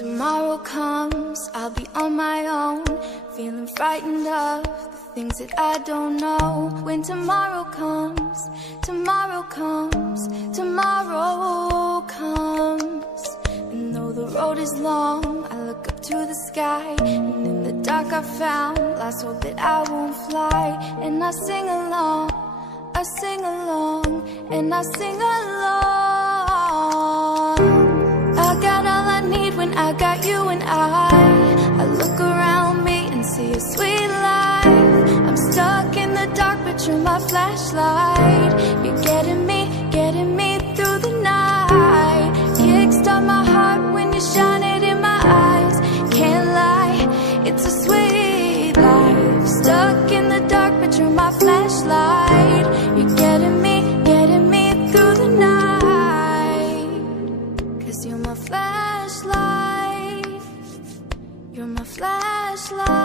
tomorrow comes, I'll be on my own, feeling frightened of the things that I don't know. When tomorrow comes, tomorrow comes, tomorrow comes. And though the road is long, I look up to the sky, and in the dark I found last hope that I won't fly. And I sing along, I sing along, and I sing along. I got all I need when I got you and I look around me and see a sweet life. I'm stuck in the dark, but you're my flashlight. You're getting me through the night. Kickstart my heart when you shine it in my eyes. Can't lie, it's a sweet life. Stuck in the dark, but you're my flashlight. You're getting me through the night. 'Cause you're my flashlight. You're my flashlight.